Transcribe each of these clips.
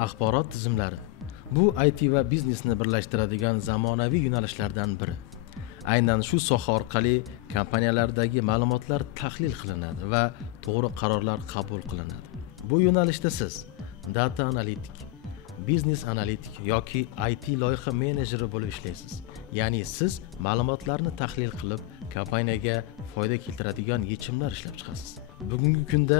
Axborot tizimlari. Bu IT va biznesni birlashtiradigan zamonaviy yo'nalishlardan biri. Aynan shu soha orqali kompaniyalardagi ma'lumotlar tahlil qilinadi va to'g'ri qarorlar qabul qilinadi. Bu yo'nalishda siz data analitik, biznes analitik yoki IT loyiha menejeri bo'lib ishlaysiz. Ya'ni siz ma'lumotlarni tahlil qilib, kompaniyaga foyda keltiradigan yechimlar ishlab chiqasiz. Bugungi kunda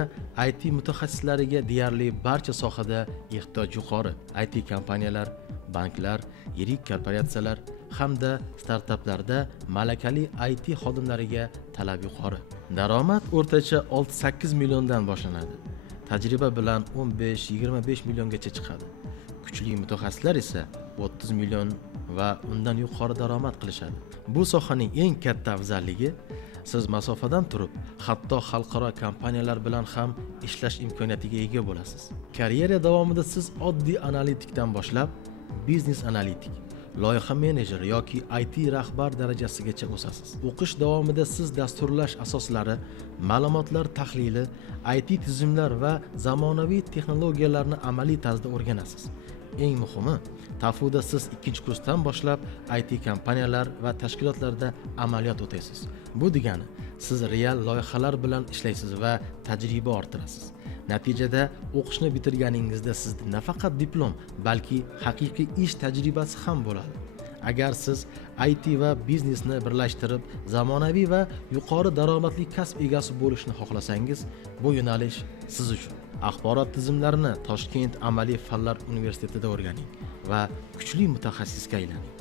IT mutaxassislariga deyarli barcha sohada ehtiyoj yuqori. IT kompaniyalar, banklar, yirik korporatsiyalar hamda startaplarda malakali IT xodimlariga talab yuqori. Daromad o'rtacha 6-8 milliondan boshlanadi. Tajriba bilan 15-25 milliongacha chiqadi. Kuchli mutaxassislar esa 30 million va undan yuqori daromad qilishadi. Bu sohaning eng katta afzalligi, siz masofadan turib, hatto xalqaro kompaniyalar bilan ham ishlash imkoniyatiga ega bo'lasiz. Karyera davomida siz oddiy analitikdan boshlab, biznes analitik, loyiha menejeri yoki IT rahbar darajasigacha o'sasiz. O'qish davomida siz dasturlash asoslari, ma'lumotlar tahlili, IT tizimlar va zamonaviy texnologiyalarni amaliy tarzda o'rganasiz. Eng muhimi, TAFUda siz 2-kursdan boshlab IT kompaniyalar va tashkilotlarda amaliyot o'taysiz. Bu degani, siz real loyihalar bilan ishlaysiz va tajriba orttirasiz. Natijada o'qishni bitirganingizda sizda nafaqat diplom, balki haqiqiy ish tajribasi ham bo'ladi. Agar siz IT va biznesni birlashtirib, zamonaviy va yuqori daromadli kasb egasi bo'lishni xohlasangiz, bu yo'nalish siz uchun. Axborot tizimlarini Toshkent Amaliy fanlar universitetida o'rganing va kuchli mutaxassisga aylaning.